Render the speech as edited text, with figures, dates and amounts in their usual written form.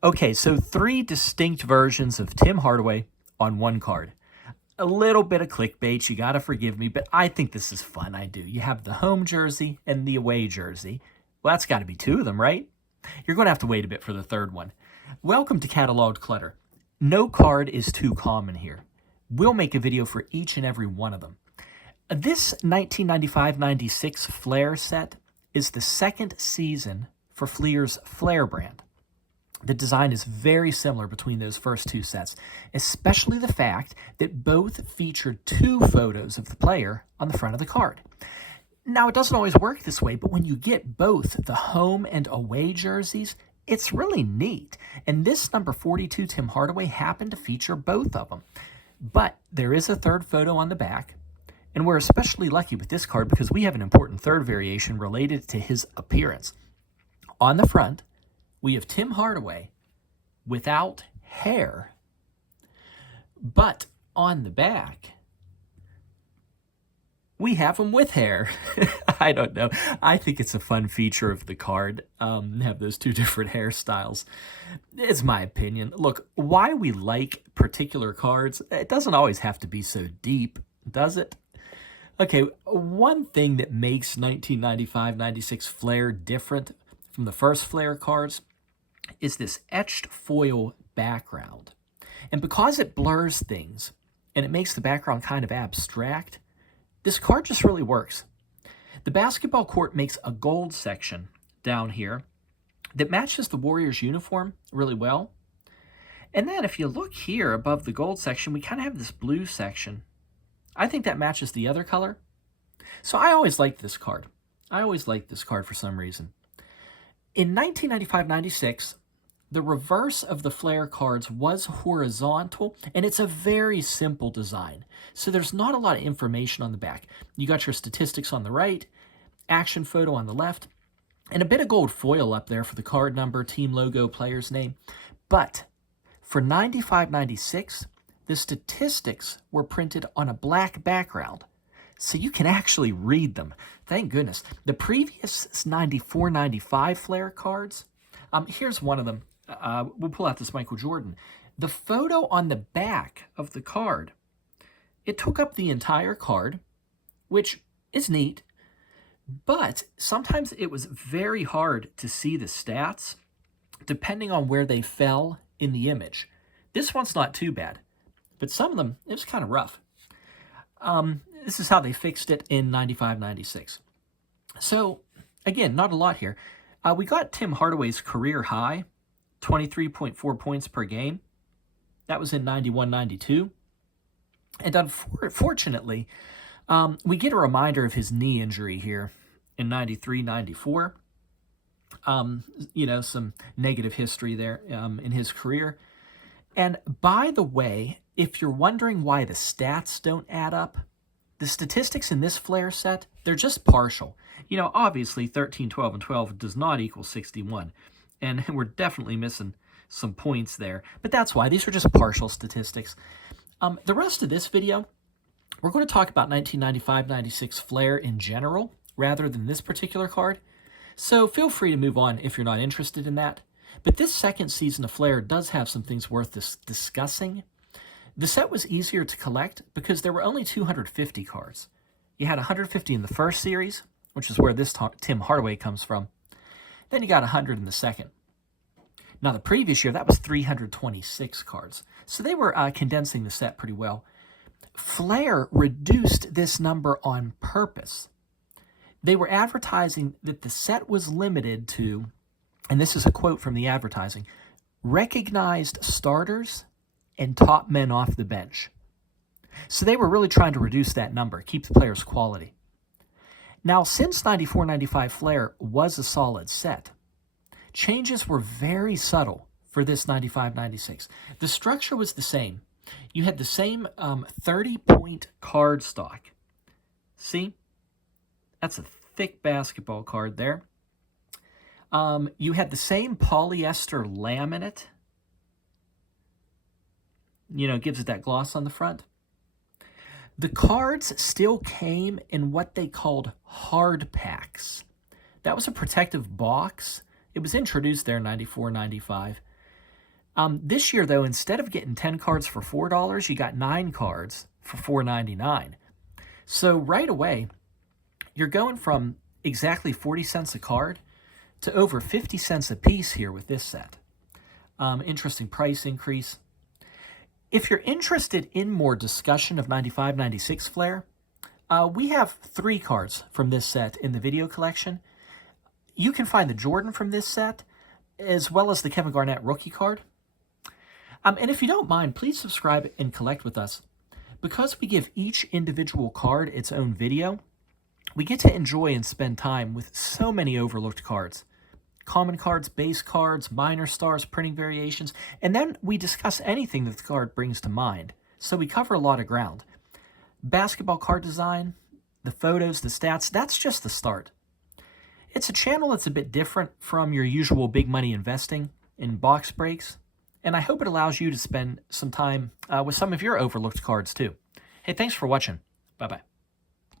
Okay, so three distinct versions of Tim Hardaway on one card. A little bit of clickbait, you gotta forgive me, but I think this is fun, I do. You have the home jersey and the away jersey. Well, that's gotta be two of them, right? You're gonna have to wait a bit for the third one. Welcome to Cataloged Clutter. No card is too common here. We'll make a video for each and every one of them. This 1995-96 Fleer set is the second season for Fleer's Flair brand. The design is very similar between those first two sets, especially the fact that both feature two photos of the player on the front of the card. Now, it doesn't always work this way, but when you get both the home and away jerseys, it's really neat. And this number 42 Tim Hardaway happened to feature both of them. But there is a third photo on the back, and we're especially lucky with this card because we have an important third variation related to his appearance. On the front, we have Tim Hardaway without hair, but on the back, we have him with hair. I don't know. I think it's a fun feature of the card, have those two different hairstyles. It's my opinion. Look, why we like particular cards, it doesn't always have to be so deep, does it? Okay, one thing that makes 1995-96 Flair different from the first Flair cards is this etched foil background. And because it blurs things and it makes the background kind of abstract, this card just really works. The basketball court makes a gold section down here that matches the Warriors uniform really well. And then if you look here above the gold section, we kind of have this blue section. I think that matches the other color. So I always liked this card. I always liked this card for some reason. In 1995-96, the reverse of the Flair cards was horizontal, and it's a very simple design. So there's not a lot of information on the back. You got your statistics on the right, action photo on the left, and a bit of gold foil up there for the card number, team logo, player's name. But for 95-96, the statistics were printed on a black background, so you can actually read them. Thank goodness. The previous 94-95 Flair cards, here's one of them. We'll pull out this Michael Jordan. The photo on the back of the card, it took up the entire card, which is neat, but sometimes it was very hard to see the stats depending on where they fell in the image. This one's not too bad, but some of them, it was kind of rough. This is how they fixed it in 95-96. So, again, not a lot here. We got Tim Hardaway's career high, 23.4 points per game. That was in 91-92. And unfortunately, we get a reminder of his knee injury here in 93-94. You know, some negative history there in his career. And by the way, if you're wondering why the stats don't add up, the statistics in this Flair set, they're just partial. You know, obviously 13, 12, and 12 does not equal 61. And we're definitely missing some points there. But that's why. These are just partial statistics. The rest of this video, we're going to talk about 1995-96 Flair in general, rather than this particular card. So feel free to move on if you're not interested in that. But this second season of Flair does have some things worth discussing. The set was easier to collect because there were only 250 cards. You had 150 in the first series, which is where this Tim Hardaway comes from. Then you got 100 in the second. Now, the previous year, that was 326 cards. So they were condensing the set pretty well. Flair reduced this number on purpose. They were advertising that the set was limited to, and this is a quote from the advertising, recognized starters and top men off the bench. So they were really trying to reduce that number, keep the players' quality. Now, since 94-95 Flair was a solid set, changes were very subtle for this 95-96. The structure was the same. You had the same 30-point card stock. See? That's a thick basketball card there. You had the same polyester laminate. You know, gives it that gloss on the front. The cards still came in what they called hard packs. That was a protective box. It was introduced there in 94-95. This year, though, instead of getting 10 cards for $4, you got 9 cards for $4.99. So right away, you're going from exactly 40 cents a card to over 50 cents a piece here with this set. Interesting price increase. If you're interested in more discussion of 95, 96 Flair, we have 3 cards from this set in the video collection. You can find the Jordan from this set, as well as the Kevin Garnett rookie card. And if you don't mind, please subscribe and collect with us. Because we give each individual card its own video, we get to enjoy and spend time with so many overlooked cards. Common cards, base cards, minor stars, printing variations, and then we discuss anything that the card brings to mind. So we cover a lot of ground. Basketball card design, the photos, the stats, that's just the start. It's a channel that's a bit different from your usual big money investing in box breaks, and I hope it allows you to spend some time with some of your overlooked cards too. Hey, thanks for watching. Bye-bye.